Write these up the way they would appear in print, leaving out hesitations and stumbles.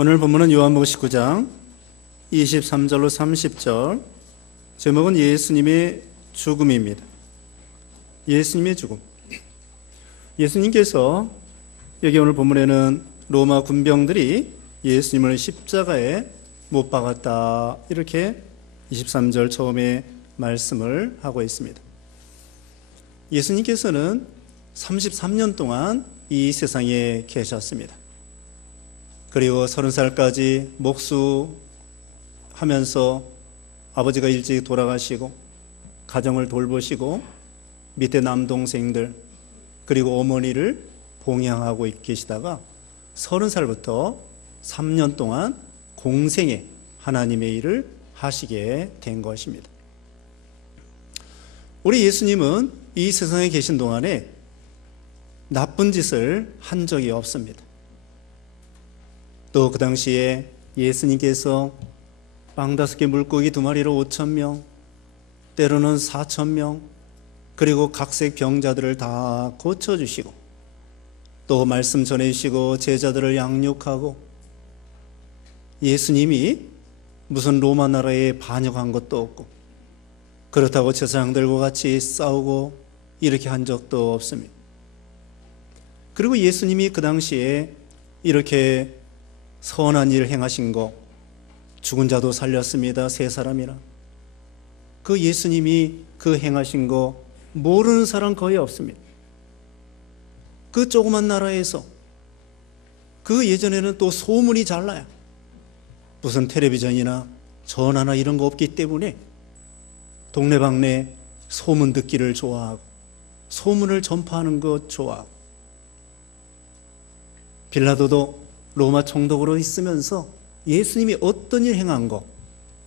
오늘 본문은 요한복음 19장 23절로 30절, 제목은 예수님의 죽음입니다. 예수님의 죽음. 예수님께서 여기 오늘 본문에는 로마 군병들이 예수님을 십자가에 못 박았다, 이렇게 23절 처음에 말씀을 하고 있습니다. 예수님께서는 33년 동안 이 세상에 계셨습니다. 그리고 30살까지 목수하면서 아버지가 일찍 돌아가시고 가정을 돌보시고 밑에 남동생들 그리고 어머니를 봉양하고 계시다가 30살부터 3년 동안 공생의 하나님의 일을 하시게 된 것입니다. 우리 예수님은 이 세상에 계신 동안에 나쁜 짓을 한 적이 없습니다. 또 그 당시에 예수님께서 빵 5개 물고기 2마리로 5,000명, 때로는 4,000명, 그리고 각색 병자들을 다 고쳐주시고, 또 말씀 전해주시고 제자들을 양육하고, 예수님이 무슨 로마 나라에 반역한 것도 없고, 그렇다고 제사장들과 같이 싸우고 이렇게 한 적도 없습니다. 그리고 예수님이 그 당시에 이렇게 선한 일을 행하신 거, 죽은 자도 살렸습니다. 3사람이나. 그 예수님이 그 행하신 거 모르는 사람 거의 없습니다. 그 조그만 나라에서, 그 예전에는 또 소문이 잘 나요. 무슨 텔레비전이나 전화나 이런 거 없기 때문에 동네방네 소문 듣기를 좋아하고 소문을 전파하는 것 좋아하고, 빌라도도 로마 총독으로 있으면서 예수님이 어떤 일 행한 거,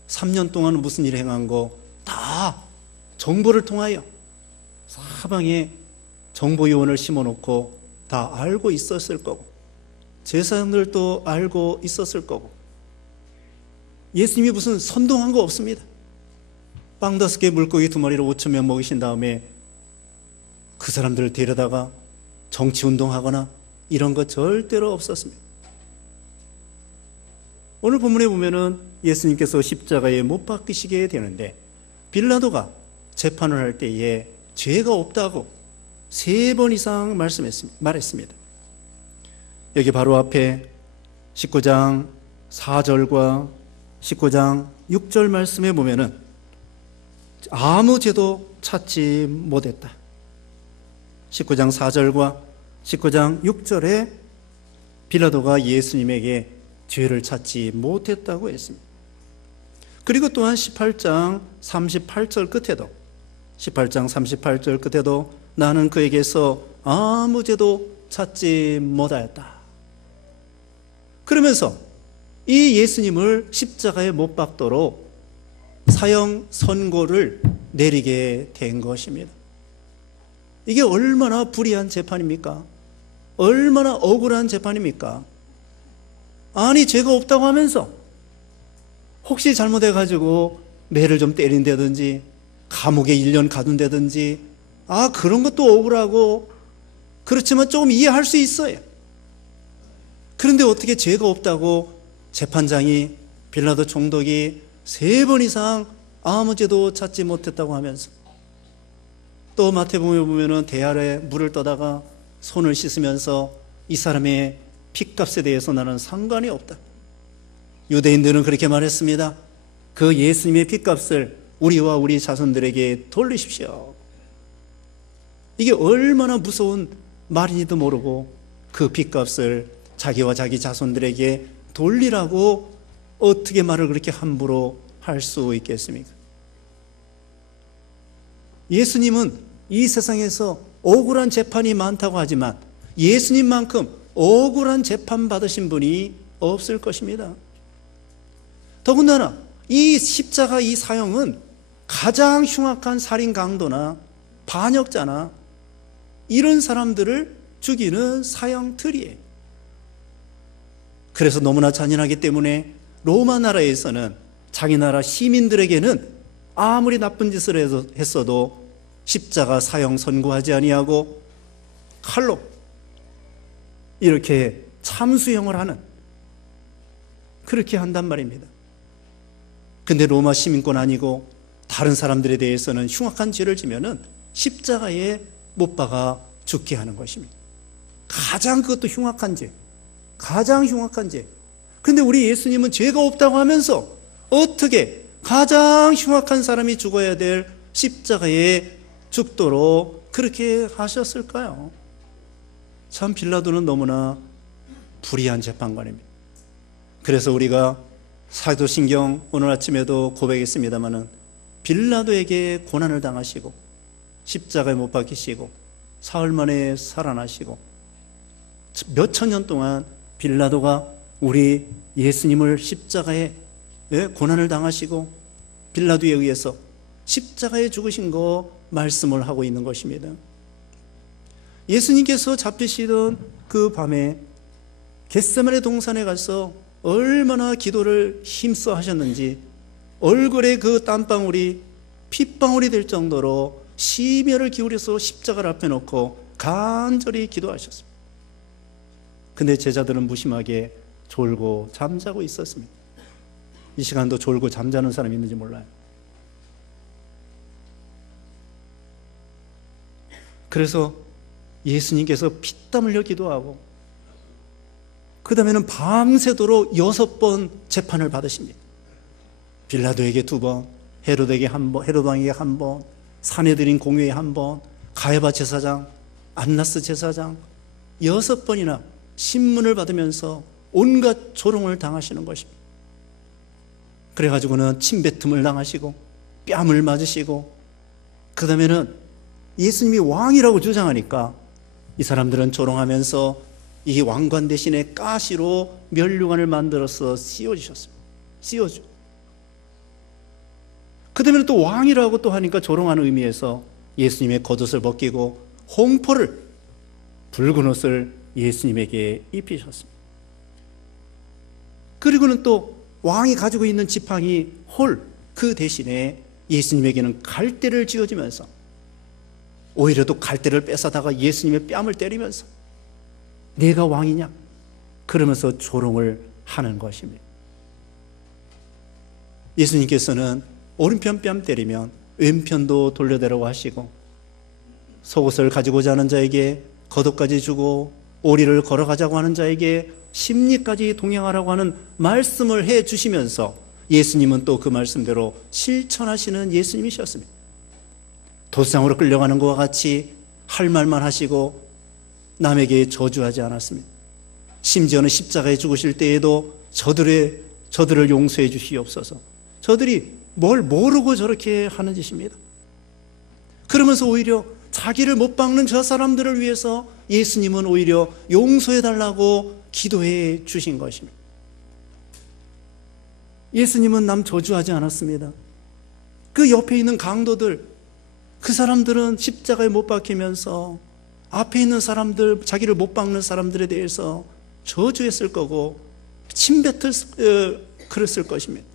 3년 동안 무슨 일 행한 거 다 정보를 통하여 사방에 정보요원을 심어놓고 다 알고 있었을 거고, 제사장들도 알고 있었을 거고, 예수님이 무슨 선동한 거 없습니다. 빵 5개 물고기 2마리로 5,000명 먹이신 다음에 그 사람들을 데려다가 정치운동하거나 이런 거 절대로 없었습니다. 오늘 본문에 보면은 예수님께서 십자가에 못 박히시게 되는데, 빌라도가 재판을 할 때에 죄가 없다고 3번 이상 말했습니다. 여기 바로 앞에 19장 4절과 19장 6절 말씀에 보면은 아무 죄도 찾지 못했다. 19장 4절과 19장 6절에 빌라도가 예수님에게 죄를 찾지 못했다고 했습니다. 그리고 또한 18장 38절 끝에도, 18장 38절 끝에도 나는 그에게서 아무 죄도 찾지 못하였다. 그러면서 이 예수님을 십자가에 못 박도록 사형 선고를 내리게 된 것입니다. 이게 얼마나 불의한 재판입니까? 얼마나 억울한 재판입니까? 아니, 죄가 없다고 하면서 혹시 잘못해가지고 매를 좀 때린다든지 감옥에 1년 가둔다든지, 그런 것도 억울하고 그렇지만 조금 이해할 수 있어요. 그런데 어떻게 죄가 없다고 재판장이, 빌라도 총독이 3번 이상 아무 죄도 찾지 못했다고 하면서, 또 마태복음에 보면은 대 아래 물을 떠다가 손을 씻으면서 이 사람의 핏값에 대해서 나는 상관이 없다. 유대인들은 그렇게 말했습니다. 그 예수님의 핏값을 우리와 우리 자손들에게 돌리십시오. 이게 얼마나 무서운 말인지도 모르고 그 핏값을 자기와 자기 자손들에게 돌리라고 어떻게 말을 그렇게 함부로 할 수 있겠습니까? 예수님은 이 세상에서 억울한 재판이 많다고 하지만 예수님만큼 억울한 재판 받으신 분이 없을 것입니다. 더군다나 이 십자가 이 사형은 가장 흉악한 살인 강도나 반역자나 이런 사람들을 죽이는 사형틀이에요. 그래서 너무나 잔인하기 때문에 로마 나라에서는 자기 나라 시민들에게는 아무리 나쁜 짓을 했어도 십자가 사형 선고하지 아니하고 칼로 이렇게 참수형을 하는 그렇게 한단 말입니다. 근데 로마 시민권 아니고 다른 사람들에 대해서는 흉악한 죄를 지면은 십자가에 못 박아 죽게 하는 것입니다. 가장 그것도 흉악한 죄. 가장 흉악한 죄. 근데 우리 예수님은 죄가 없다고 하면서 어떻게 가장 흉악한 사람이 죽어야 될 십자가에 죽도록 그렇게 하셨을까요? 참 빌라도는 너무나 불의한 재판관입니다. 그래서 우리가 사도신경 오늘 아침에도 고백했습니다마는 빌라도에게 고난을 당하시고 십자가에 못 박히시고 사흘 만에 살아나시고 몇천 년 동안 빌라도가 우리 예수님을 십자가에 고난을 당하시고 빌라도에 의해서 십자가에 죽으신 거 말씀을 하고 있는 것입니다. 예수님께서 잡히시던 그 밤에 겟세마네 동산에 가서 얼마나 기도를 힘써 하셨는지 얼굴에 그 땀방울이 핏방울이 될 정도로 심혈을 기울여서 십자가를 앞에 놓고 간절히 기도하셨습니다. 근데 제자들은 무심하게 졸고 잠자고 있었습니다. 이 시간도 졸고 잠자는 사람이 있는지 몰라요. 그래서 예수님께서 피땀 흘려 기도하고 그 다음에는 밤새도록 6번 재판을 받으십니다. 빌라도에게 2번, 헤롯에게 1번, 헤롯 왕에게 1번, 사내들인 공회에 1번, 가야바 제사장, 안나스 제사장 6번이나 신문을 받으면서 온갖 조롱을 당하시는 것입니다. 그래가지고는 침뱉음을 당하시고 뺨을 맞으시고 그 다음에는 예수님이 왕이라고 주장하니까 이 사람들은 조롱하면서 이 왕관 대신에 가시로 면류관을 만들어서 씌워주셨습니다. 씌워주. 그 다음에 또 왕이라고 또 하니까 조롱하는 의미에서 예수님의 겉옷을 벗기고 홍포를 붉은 옷을 예수님에게 입히셨습니다. 그리고는 또 왕이 가지고 있는 지팡이 홀 그 대신에 예수님에게는 갈대를 쥐어주면서 오히려 또 갈대를 뺏어다가 예수님의 뺨을 때리면서 내가 왕이냐? 그러면서 조롱을 하는 것입니다. 예수님께서는 오른편 뺨 때리면 왼편도 돌려대라고 하시고 속옷을 가지고자 하는 자에게 겉옷까지 주고 오리를 걸어가자고 하는 자에게 십리까지 동행하라고 하는 말씀을 해 주시면서 예수님은 또 그 말씀대로 실천하시는 예수님이셨습니다. 도상으로 끌려가는 것과 같이 할 말만 하시고 남에게 저주하지 않았습니다. 심지어는 십자가에 죽으실 때에도 저들을 용서해 주시옵소서. 저들이 뭘 모르고 저렇게 하는 짓입니다. 그러면서 오히려 자기를 못 박는 저 사람들을 위해서 예수님은 오히려 용서해 달라고 기도해 주신 것입니다. 예수님은 남 저주하지 않았습니다. 그 옆에 있는 강도들, 그 사람들은 십자가에 못 박히면서 앞에 있는 사람들, 자기를 못 박는 사람들에 대해서 저주했을 거고 침뱉을 그랬을 것입니다.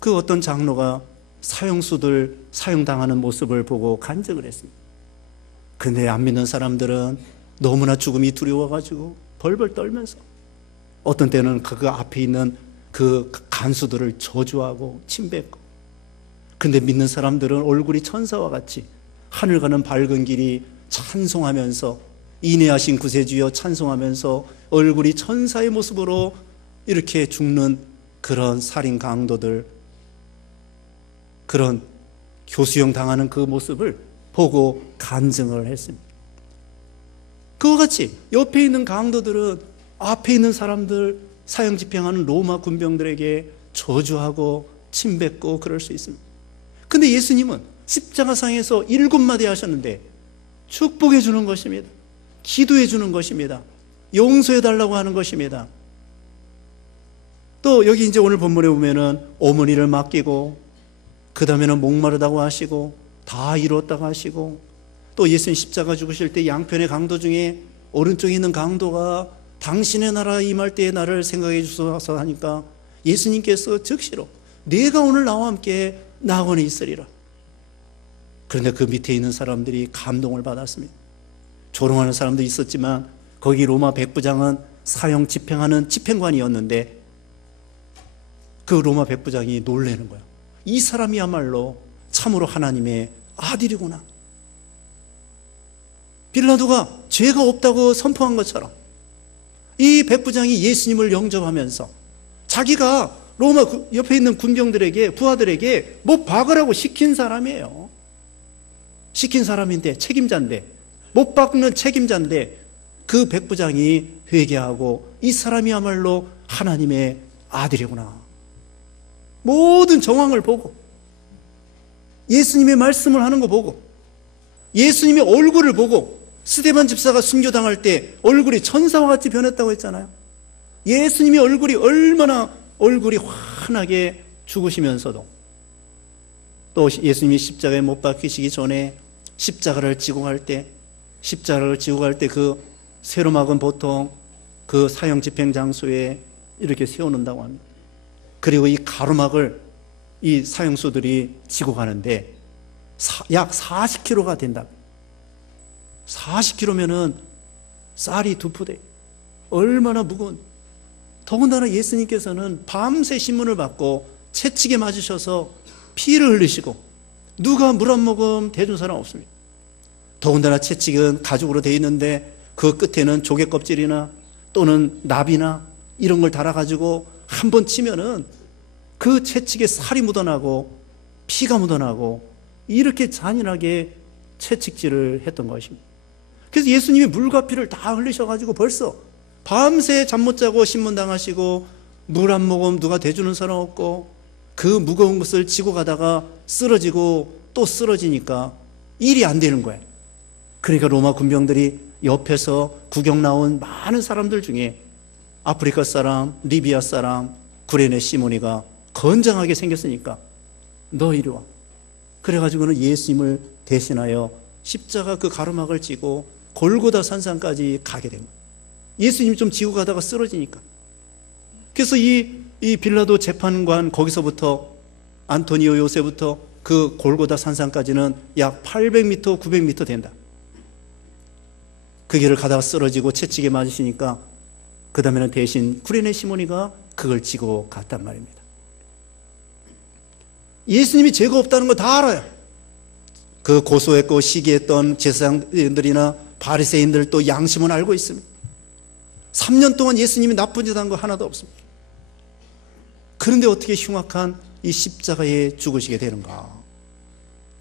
그 어떤 장로가 사형수들 사형당하는 모습을 보고 간증을 했습니다. 근데 안 믿는 사람들은 너무나 죽음이 두려워가지고 벌벌 떨면서 어떤 때는 그 앞에 있는 그 간수들을 저주하고 침뱉고, 근데 믿는 사람들은 얼굴이 천사와 같이 하늘 가는 밝은 길이 찬송하면서 인내하신 구세주여 찬송하면서 얼굴이 천사의 모습으로 이렇게 죽는 그런 살인 강도들, 그런 교수형 당하는 그 모습을 보고 간증을 했습니다. 그와 같이 옆에 있는 강도들은 앞에 있는 사람들, 사형 집행하는 로마 군병들에게 저주하고 침뱉고 그럴 수 있습니다. 근데 예수님은 십자가상에서 7마디 하셨는데 축복해 주는 것입니다. 기도해 주는 것입니다. 용서해 달라고 하는 것입니다. 또 여기 이제 오늘 본문에 보면은 어머니를 맡기고 그 다음에는 목마르다고 하시고 다 이루었다고 하시고, 또 예수님 십자가 죽으실 때 양편의 강도 중에 오른쪽에 있는 강도가 당신의 나라 임할 때의 나를 생각해 주소서 하니까 예수님께서 즉시로 내가 오늘 나와 함께 낙원에 있으리라. 그런데 그 밑에 있는 사람들이 감동을 받았습니다. 조롱하는 사람도 있었지만 거기 로마 백부장은 사형 집행하는 집행관이었는데 그 로마 백부장이 놀라는 거예요. 이 사람이야말로 참으로 하나님의 아들이구나. 빌라도가 죄가 없다고 선포한 것처럼 이 백부장이 예수님을 영접하면서 자기가 로마 옆에 있는 군병들에게, 부하들에게 못 박으라고 시킨 사람이에요. 시킨 사람인데, 책임자인데, 못 박는 책임자인데 그 백부장이 회개하고 이 사람이야말로 하나님의 아들이구나. 모든 정황을 보고 예수님의 말씀을 하는 거 보고 예수님의 얼굴을 보고, 스데반 집사가 순교당할 때 얼굴이 천사와 같이 변했다고 했잖아요. 예수님의 얼굴이 얼마나 얼굴이 환하게 죽으시면서도 또 예수님이 십자가에 못 박히시기 전에 십자가를 지고 갈 때 그 세로막은 보통 그 사형 집행 장소에 이렇게 세워놓는다고 합니다. 그리고 이 가로막을 이 사형수들이 지고 가는데 약 40km가 된다. 40km면은 쌀이 2포대. 얼마나 무거운. 더군다나 예수님께서는 밤새 신문을 받고 채찍에 맞으셔서 피를 흘리시고 누가 물 한 모금 대준 사람 없습니다. 더군다나 채찍은 가죽으로 되어 있는데 그 끝에는 조개 껍질이나 또는 납이나 이런 걸 달아가지고 한 번 치면은 그 채찍에 살이 묻어나고 피가 묻어나고 이렇게 잔인하게 채찍질을 했던 것입니다. 그래서 예수님이 물과 피를 다 흘리셔가지고 벌써 밤새 잠 못 자고 신문당하시고 물 한 모금 누가 대주는 사람 없고 그 무거운 것을 지고 가다가 쓰러지고 또 쓰러지니까 일이 안 되는 거예요. 그러니까 로마 군병들이 옆에서 구경 나온 많은 사람들 중에 아프리카 사람, 리비아 사람, 구레네 시모니가 건장하게 생겼으니까 너 이리 와. 그래가지고는 예수님을 대신하여 십자가 그 가로막을 지고 골고다 산상까지 가게 된 거예요. 예수님 좀 지고 가다가 쓰러지니까. 그래서 이 빌라도 재판관 거기서부터 안토니오 요새부터 그 골고다 산상까지는 약 800m, 900m 된다. 그 길을 가다가 쓰러지고 채찍에 맞으시니까 그 다음에는 대신 구레네 시모니가 그걸 지고 갔단 말입니다. 예수님이 죄가 없다는 거 다 알아요. 그 고소했고 시기했던 제사장들이나 바리새인들도 양심은 알고 있습니다. 3년 동안 예수님이 나쁜 짓 한 거 하나도 없습니다. 그런데 어떻게 흉악한 이 십자가에 죽으시게 되는가?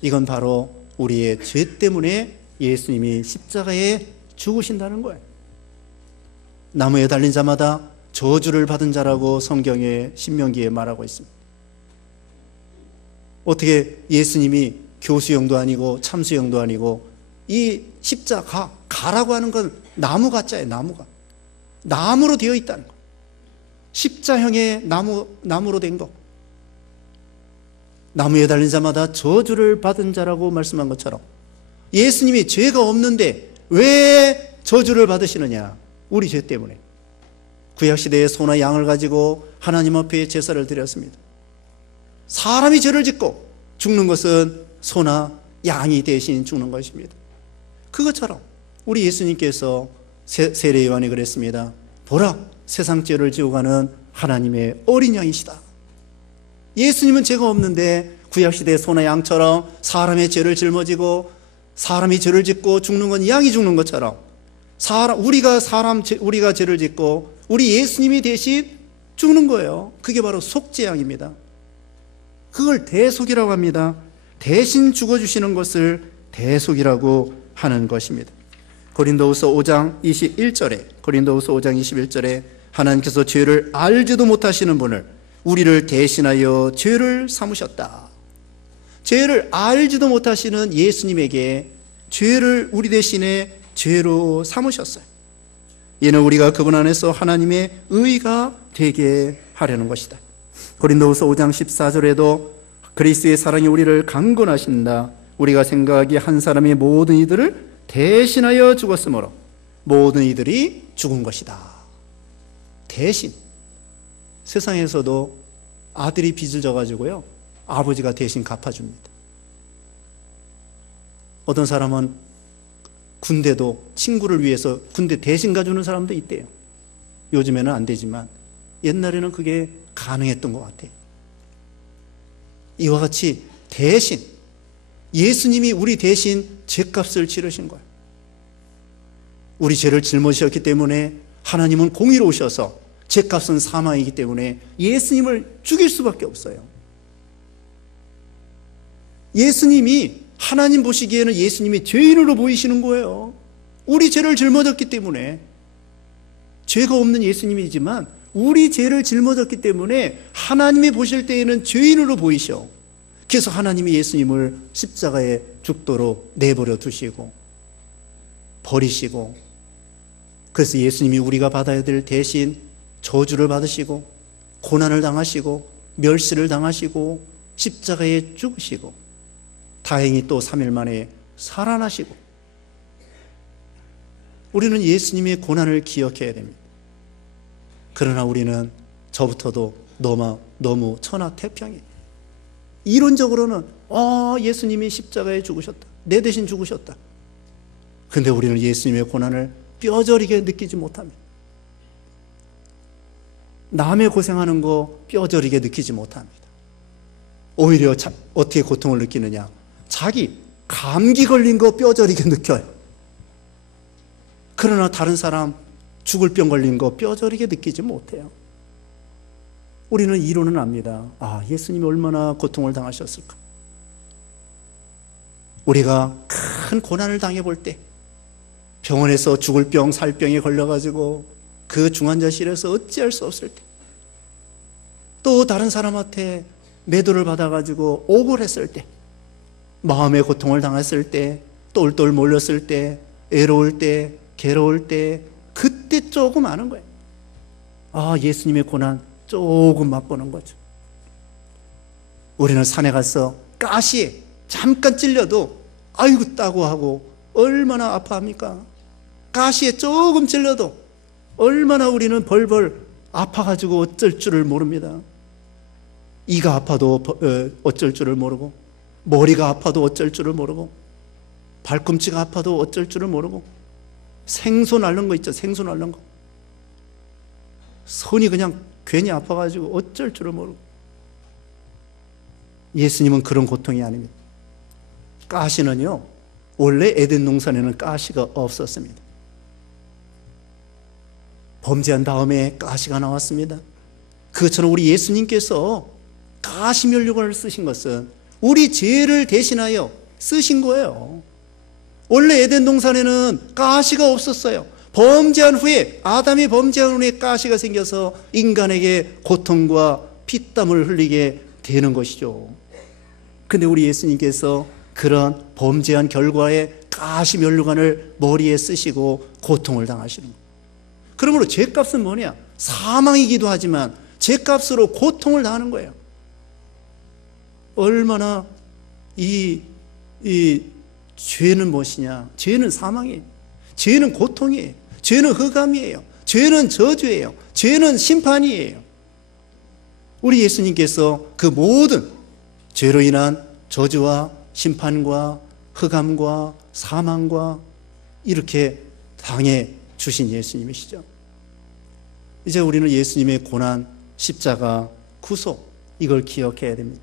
이건 바로 우리의 죄 때문에 예수님이 십자가에 죽으신다는 거예요. 나무에 달린 자마다 저주를 받은 자라고 성경의 신명기에 말하고 있습니다. 어떻게 예수님이 교수형도 아니고 참수형도 아니고 이 십자가 가라고 하는 건 나무 가짜예요. 나무가 나무로 되어 있다는 거. 십자형의 나무로 된 거. 나무에 달린 자마다 저주를 받은 자라고 말씀한 것처럼 예수님이 죄가 없는데 왜 저주를 받으시느냐? 우리 죄 때문에. 구약시대에 소나 양을 가지고 하나님 앞에 제사를 드렸습니다. 사람이 죄를 짓고 죽는 것은 소나 양이 대신 죽는 것입니다. 그것처럼 우리 예수님께서 세례 요한이 그랬습니다. 보라, 세상 죄를 지고 가는 하나님의 어린 양이시다. 예수님은 죄가 없는데 구약시대 소나 양처럼 사람의 죄를 짊어지고 사람이 죄를 짓고 죽는 건 양이 죽는 것처럼 우리가 죄를 짓고 우리 예수님이 대신 죽는 거예요. 그게 바로 속죄양입니다. 그걸 대속이라고 합니다. 대신 죽어주시는 것을 대속이라고 하는 것입니다. 고린도후서 5장 21절에 하나님께서 죄를 알지도 못하시는 분을 우리를 대신하여 죄를 삼으셨다. 죄를 알지도 못하시는 예수님에게 죄를 우리 대신에 죄로 삼으셨어요. 이는 우리가 그분 안에서 하나님의 의가 되게 하려는 것이다. 고린도후서 5장 14절에도 그리스도의 사랑이 우리를 강권하신다. 우리가 생각하기에 한 사람이 모든 이들을 대신하여 죽었으므로 모든 이들이 죽은 것이다. 대신 세상에서도 아들이 빚을 져가지고요 아버지가 대신 갚아줍니다. 어떤 사람은 군대도 친구를 위해서 군대 대신 가주는 사람도 있대요. 요즘에는 안 되지만 옛날에는 그게 가능했던 것 같아요. 이와 같이 대신 예수님이 우리 대신 죄값을 치르신 거예요. 우리 죄를 짊어지셨기 때문에 하나님은 공의로우셔서 죄값은 사망이기 때문에 예수님을 죽일 수밖에 없어요. 예수님이 하나님 보시기에는 예수님이 죄인으로 보이시는 거예요. 우리 죄를 짊어졌기 때문에. 죄가 없는 예수님이지만 우리 죄를 짊어졌기 때문에 하나님이 보실 때에는 죄인으로 보이셔. 그래서 하나님이 예수님을 십자가에 죽도록 내버려 두시고 버리시고, 그래서 예수님이 우리가 받아야 될 대신 저주를 받으시고 고난을 당하시고 멸시를 당하시고 십자가에 죽으시고 다행히 또 3일 만에 살아나시고. 우리는 예수님의 고난을 기억해야 됩니다. 그러나 우리는 저부터도 너무 천하태평이에요. 이론적으로는 예수님이 십자가에 죽으셨다, 내 대신 죽으셨다. 근데 우리는 예수님의 고난을 뼈저리게 느끼지 못합니다. 남의 고생하는 거 뼈저리게 느끼지 못합니다. 오히려 어떻게 고통을 느끼느냐, 자기 감기 걸린 거 뼈저리게 느껴요. 그러나 다른 사람 죽을 병 걸린 거 뼈저리게 느끼지 못해요. 우리는 이론은 압니다. 예수님이 얼마나 고통을 당하셨을까. 우리가 큰 고난을 당해볼 때, 병원에서 죽을 병, 살 병에 걸려가지고 그 중환자실에서 어찌할 수 없을 때, 또 다른 사람한테 매도를 받아가지고 억울했을 때, 마음의 고통을 당했을 때, 똘똘 몰렸을 때, 애로울 때, 괴로울 때, 그때 조금 아는 거예요. 예수님의 고난 조금 맛보는 거죠. 우리는 산에 가서 가시에 잠깐 찔려도 아이고 따고 하고 얼마나 아파합니까? 가시에 조금 찔려도 얼마나 우리는 벌벌 아파가지고 어쩔 줄을 모릅니다. 이가 아파도 어쩔 줄을 모르고, 머리가 아파도 어쩔 줄을 모르고, 발꿈치가 아파도 어쩔 줄을 모르고, 생손 앓는 거 있죠, 생손 앓는 거. 손이 그냥 괜히 아파가지고 어쩔 줄을 모르고. 예수님은 그런 고통이 아닙니다. 가시는요, 원래 에덴 동산에는 가시가 없었습니다. 범죄한 다음에 가시가 나왔습니다. 그것처럼 우리 예수님께서 가시면류관을 쓰신 것은 우리 죄를 대신하여 쓰신 거예요. 원래 에덴 동산에는 가시가 없었어요. 범죄한 후에, 아담이 범죄한 후에 가시가 생겨서 인간에게 고통과 피땀을 흘리게 되는 것이죠. 근데 우리 예수님께서 그런 범죄한 결과에 가시면류관을 머리에 쓰시고 고통을 당하시는 거예요. 그러므로 죄값은 뭐냐? 사망이기도 하지만 죄값으로 고통을 당하는 거예요. 얼마나 이 죄는 무엇이냐? 죄는 사망이에요. 죄는 고통이에요. 죄는 흑암이에요. 죄는 저주예요. 죄는 심판이에요. 우리 예수님께서 그 모든 죄로 인한 저주와 심판과 흑암과 사망과 이렇게 당해 주신 예수님이시죠. 이제 우리는 예수님의 고난, 십자가, 구속, 이걸 기억해야 됩니다.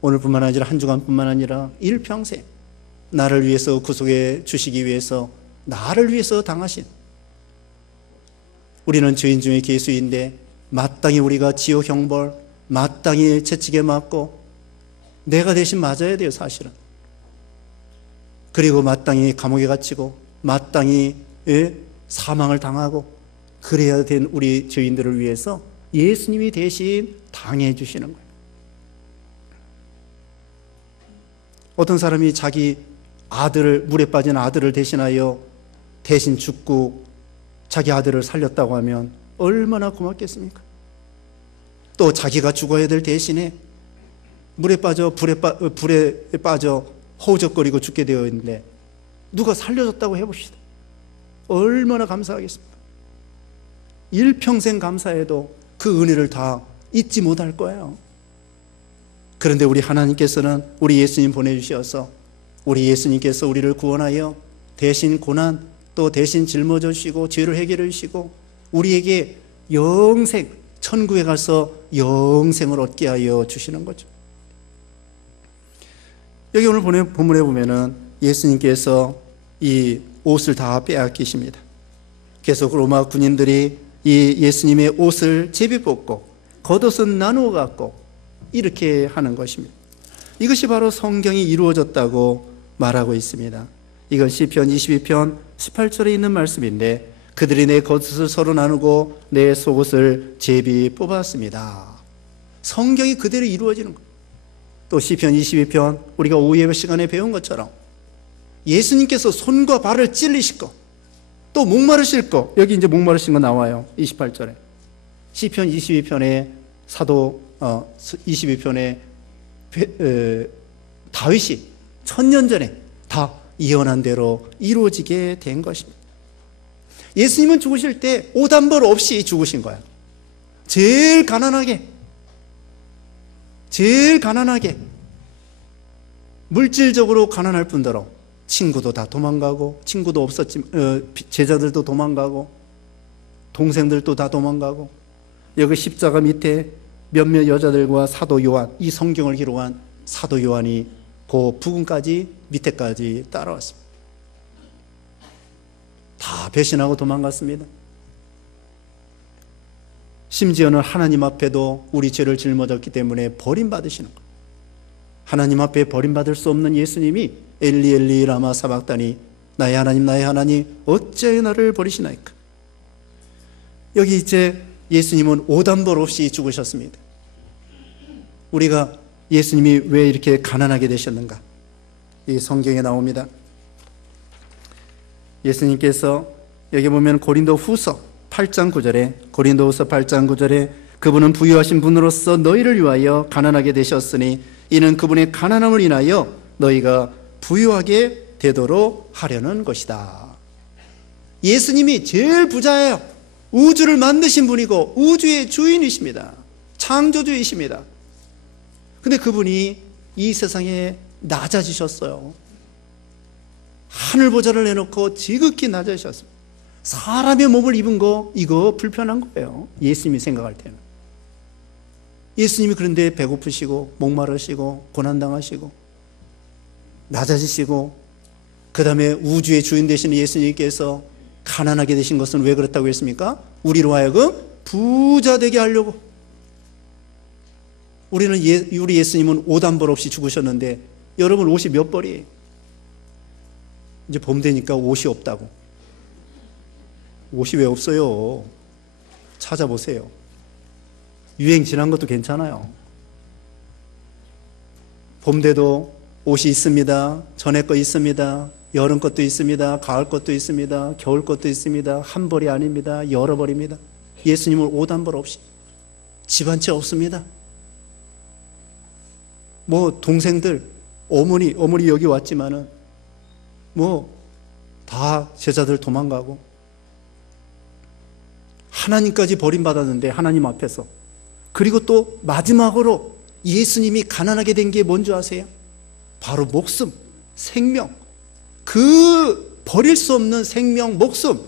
오늘뿐만 아니라 한 주간뿐만 아니라 일평생 나를 위해서 구속해 주시기 위해서 나를 위해서 당하신, 우리는 죄인 중에 괴수인데 마땅히 우리가 지옥 형벌, 마땅히 채찍에 맞고 내가 대신 맞아야 돼요, 사실은. 그리고 마땅히 감옥에 갇히고 마땅히 사망을 당하고 그래야 된 우리 죄인들을 위해서 예수님이 대신 당해 주시는 거예요. 어떤 사람이 자기 아들을, 물에 빠진 아들을 대신하여 대신 죽고 자기 아들을 살렸다고 하면 얼마나 고맙겠습니까? 또 자기가 죽어야 될 대신에 물에 빠져 불에 빠져 허우적거리고 죽게 되어 있는데 누가 살려줬다고 해봅시다. 얼마나 감사하겠습니까? 일평생 감사해도 그 은혜를 다 잊지 못할 거예요. 그런데 우리 하나님께서는 우리 예수님 보내주셔서 우리 예수님께서 우리를 구원하여 대신 고난, 또 대신 짊어져 주시고 죄를 해결해 주시고 우리에게 영생, 천국에 가서 영생을 얻게 하여 주시는 거죠. 여기 오늘 본문에 보면은 예수님께서 이 옷을 다 빼앗기십니다. 계속 로마 군인들이 이 예수님의 옷을 제비 뽑고 겉옷은 나누어 갖고 이렇게 하는 것입니다. 이것이 바로 성경이 이루어졌다고 말하고 있습니다. 이건 시편 22편 18절에 있는 말씀인데 그들이 내 겉옷을 서로 나누고 내 속옷을 제비 뽑았습니다. 성경이 그대로 이루어지는 거예요. 또 시편 22편 우리가 오후 예배 시간에 배운 것처럼 예수님께서 손과 발을 찔리시고 또 목마르실 거, 여기 이제 목마르신 거 나와요. 28절에 시편 22편에 사도 22편에 다윗이 1000년 전에 다 예언한 대로 이루어지게 된 것입니다. 예수님은 죽으실 때 옷 한 벌 없이 죽으신 거예요. 제일 가난하게 물질적으로 가난할 뿐더러 친구도 다 도망가고, 친구도 없었지만 제자들도 도망가고, 동생들도 다 도망가고, 여기 십자가 밑에 몇몇 여자들과 사도 요한, 이 성경을 기록한 사도 요한이 그 부근까지 밑에까지 따라왔습니다. 다 배신하고 도망갔습니다. 심지어는 하나님 앞에도 우리 죄를 짊어졌기 때문에 버림받으시는 거예요. 하나님 앞에 버림받을 수 없는 예수님이 엘리 엘리 라마 사박다니, 나의 하나님 어찌하여 나를 버리시나이까. 여기 이제 예수님은 옷 한 벌 없이 죽으셨습니다. 우리가 예수님이 왜 이렇게 가난하게 되셨는가? 이 성경에 나옵니다. 예수님께서 여기 보면 고린도후서 8장 9절에 그분은 부유하신 분으로서 너희를 위하여 가난하게 되셨으니 이는 그분의 가난함을 인하여 너희가 부유하게 되도록 하려는 것이다. 예수님이 제일 부자예요. 우주를 만드신 분이고 우주의 주인이십니다. 창조주이십니다. 근데 그분이 이 세상에 낮아지셨어요. 하늘 보좌를 내놓고 지극히 낮아지셨습니다. 사람의 몸을 입은 거, 이거 불편한 거예요. 예수님이 생각할 때는. 예수님이 그런데 배고프시고 목마르시고 고난당하시고 낮아지시고, 그 다음에 우주의 주인 되시는 예수님께서 가난하게 되신 것은 왜 그렇다고 했습니까? 우리로 하여금 부자 되게 하려고. 우리 예수님은 옷 한 벌 없이 죽으셨는데 여러분 옷이 몇 벌이에요? 이제 봄 되니까 옷이 없다고. 옷이 왜 없어요? 찾아보세요. 유행 지난 것도 괜찮아요. 봄 돼도 옷이 있습니다. 전에 거 있습니다. 여름 것도 있습니다. 가을 것도 있습니다. 겨울 것도 있습니다. 한 벌이 아닙니다. 여러 벌입니다. 예수님은 옷 한 벌 없이 집 한 채 없습니다. 뭐 동생들, 어머니 여기 왔지만은 뭐 다 제자들 도망가고, 하나님까지 버림받았는데 하나님 앞에서. 그리고 또 마지막으로 예수님이 가난하게 된 게 뭔지 아세요? 바로 목숨, 생명, 그 버릴 수 없는 생명, 목숨,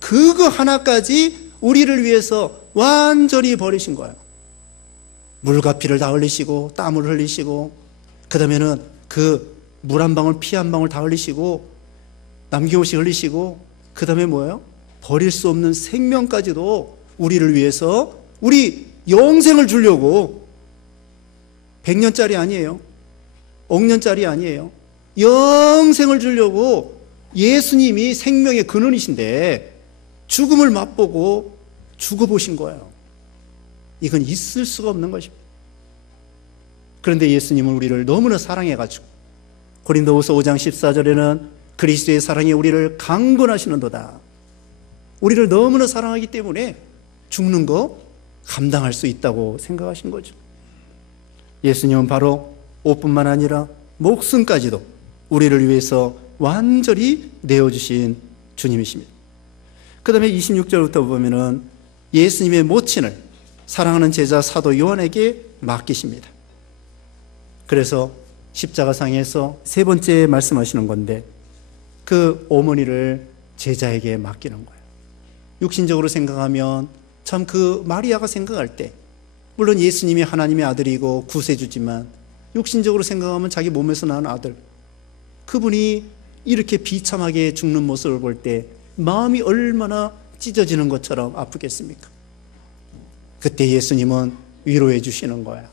그거 하나까지 우리를 위해서 완전히 버리신 거예요. 물과 피를 다 흘리시고 땀을 흘리시고, 그 다음에는 그 물 한 방울 피 한 방울 다 흘리시고 남김없이 흘리시고, 그 다음에 뭐예요? 버릴 수 없는 생명까지도 우리를 위해서, 우리 영생을 주려고. 100년짜리 아니에요. 억년짜리 아니에요. 영생을 주려고 예수님이 생명의 근원이신데 죽음을 맛보고 죽어보신 거예요. 이건 있을 수가 없는 것입니다. 그런데 예수님은 우리를 너무나 사랑해가지고 고린도후서 5장 14절에는 그리스도의 사랑이 우리를 강권하시는도다. 우리를 너무나 사랑하기 때문에 죽는 거 감당할 수 있다고 생각하신 거죠. 예수님은 바로 옷뿐만 아니라 목숨까지도 우리를 위해서 완전히 내어주신 주님이십니다. 그 다음에 26절부터 보면은 예수님의 모친을 사랑하는 제자 사도 요한에게 맡기십니다. 그래서 십자가상에서 세 번째 말씀하시는 건데, 그 어머니를 제자에게 맡기는 거예요. 육신적으로 생각하면 참 그 마리아가 생각할 때, 물론 예수님이 하나님의 아들이고 구세주지만 육신적으로 생각하면 자기 몸에서 낳은 아들, 그분이 이렇게 비참하게 죽는 모습을 볼 때 마음이 얼마나 찢어지는 것처럼 아프겠습니까? 그때 예수님은 위로해 주시는 거야.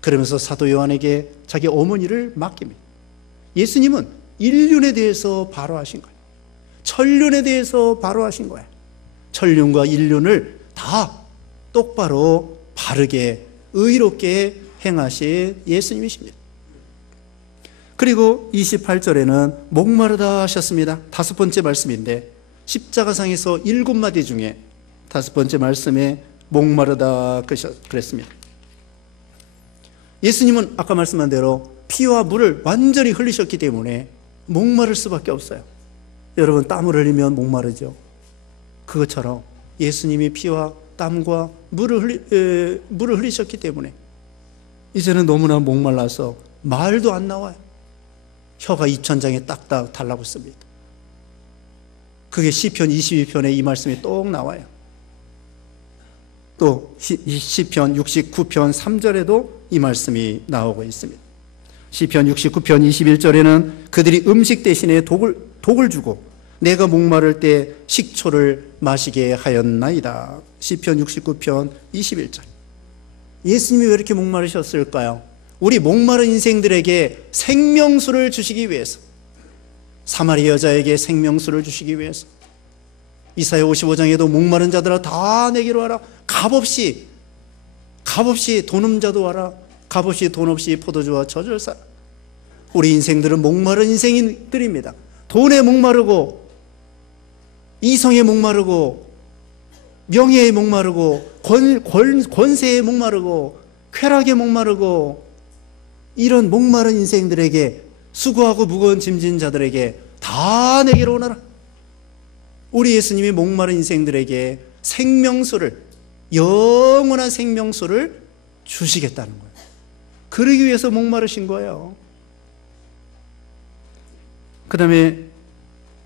그러면서 사도 요한에게 자기 어머니를 맡깁니다. 예수님은 인륜에 대해서 바로 하신 거예요. 천륜에 대해서 바로 하신 거예요. 천륜과 인륜을 다 똑바로 바르게 의롭게 행하신 예수님이십니다. 그리고 28절에는 목마르다 하셨습니다. 5번째 말씀인데 십자가상에서 7마디 중에 5번째 말씀에 목마르다 그랬습니다. 예수님은 아까 말씀한 대로 피와 물을 완전히 흘리셨기 때문에 목마를 수밖에 없어요. 여러분, 땀을 흘리면 목마르죠. 그것처럼 예수님이 피와 땀과 물을 흘리셨기 때문에 이제는 너무나 목말라서 말도 안 나와요. 혀가 입천장에 딱딱 달라붙습니다. 그게 시편 22편에 이 말씀이 또 나와요. 또 시편 69편 3절에도 이 말씀이 나오고 있습니다. 시편 69편 21절에는 그들이 음식 대신에 독을 주고 내가 목마를 때 식초를 마시게 하였나이다. 시편 69편 21절. 예수님이 왜 이렇게 목마르셨을까요? 우리 목마른 인생들에게 생명수를 주시기 위해서, 사마리 여자에게 생명수를 주시기 위해서. 이사야 55장에도 목마른 자들아 다 내게로 와라. 값없이 돈 없는 자도 와라. 값없이 돈 없이 포도주와 젖을 사. 우리 인생들은 목마른 인생들입니다. 돈에 목마르고, 이성에 목마르고, 명예에 목마르고, 권세에 목마르고, 쾌락에 목마르고, 이런 목마른 인생들에게, 수고하고 무거운 짐진 자들에게 다 내게로 오너라. 우리 예수님이 목마른 인생들에게 생명수를, 영원한 생명수를 주시겠다는 거예요. 그러기 위해서 목마르신 거예요. 그 다음에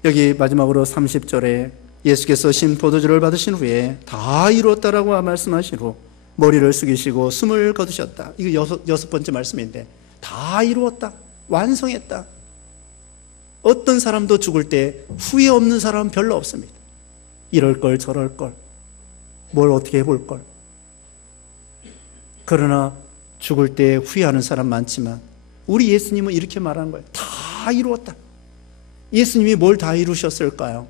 여기 마지막으로 30절에 예수께서 신포도주를 받으신 후에 다 이루었다라고 말씀하신 후 머리를 숙이시고 숨을 거두셨다. 이거 여섯 번째 말씀인데, 다 이루었다, 완성했다. 어떤 사람도 죽을 때 후회 없는 사람은 별로 없습니다. 이럴 걸 저럴 걸, 뭘 어떻게 해볼 걸. 그러나 죽을 때 후회하는 사람 많지만 우리 예수님은 이렇게 말하는 거예요. 다 이루었다. 예수님이 뭘 다 이루셨을까요?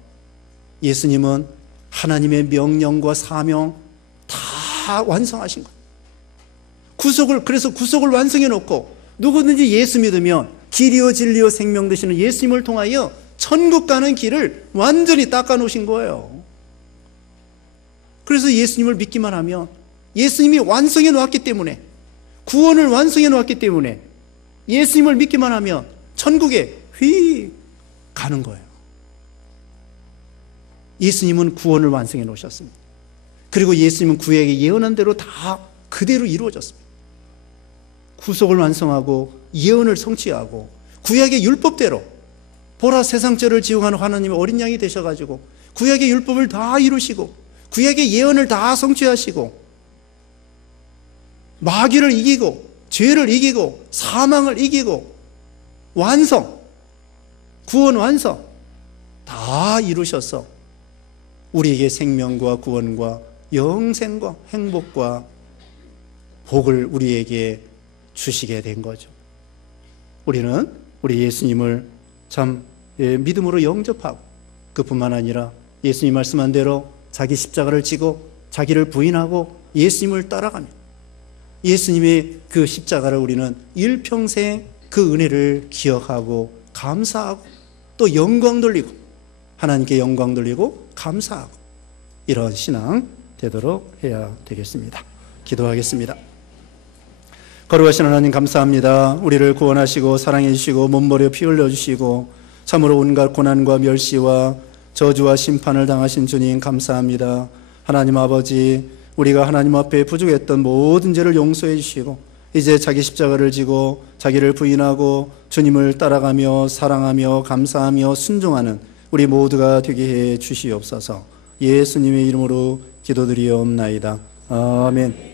예수님은 하나님의 명령과 사명 다 완성하신 거예요. 그래서 구속을 완성해 놓고 누구든지 예수 믿으면 길이요 진리요 생명 되시는 예수님을 통하여 천국 가는 길을 완전히 닦아 놓으신 거예요. 그래서 예수님을 믿기만 하면, 예수님이 완성해 놓았기 때문에, 구원을 완성해 놓았기 때문에 예수님을 믿기만 하면 천국에 휙 가는 거예요. 예수님은 구원을 완성해 놓으셨습니다. 그리고 예수님은 구약에 예언한 대로 다 그대로 이루어졌습니다. 구속을 완성하고 예언을 성취하고 구약의 율법대로, 보라 세상 죄를 지용하는 하나님의 어린 양이 되셔가지고 구약의 율법을 다 이루시고 구약의 예언을 다 성취하시고 마귀를 이기고 죄를 이기고 사망을 이기고 완성, 구원 완성 다 이루셔서 우리에게 생명과 구원과 영생과 행복과 복을 우리에게 주시게 된 거죠. 우리는 우리 예수님을 참 믿음으로 영접하고, 그뿐만 아니라 예수님 말씀한 대로 자기 십자가를 지고 자기를 부인하고 예수님을 따라가며 예수님의 그 십자가를 우리는 일평생 그 은혜를 기억하고 감사하고 또 영광 돌리고, 하나님께 영광 돌리고 감사하고, 이런 신앙 되도록 해야 되겠습니다. 기도하겠습니다. 거룩하신 하나님, 감사합니다. 우리를 구원하시고 사랑해 주시고 몸버려 피 흘려 주시고 참으로 온갖 고난과 멸시와 저주와 심판을 당하신 주님, 감사합니다. 하나님 아버지, 우리가 하나님 앞에 부족했던 모든 죄를 용서해 주시고 이제 자기 십자가를 지고 자기를 부인하고 주님을 따라가며 사랑하며 감사하며 순종하는 우리 모두가 되게 해 주시옵소서. 예수님의 이름으로 기도드리옵나이다. 아멘.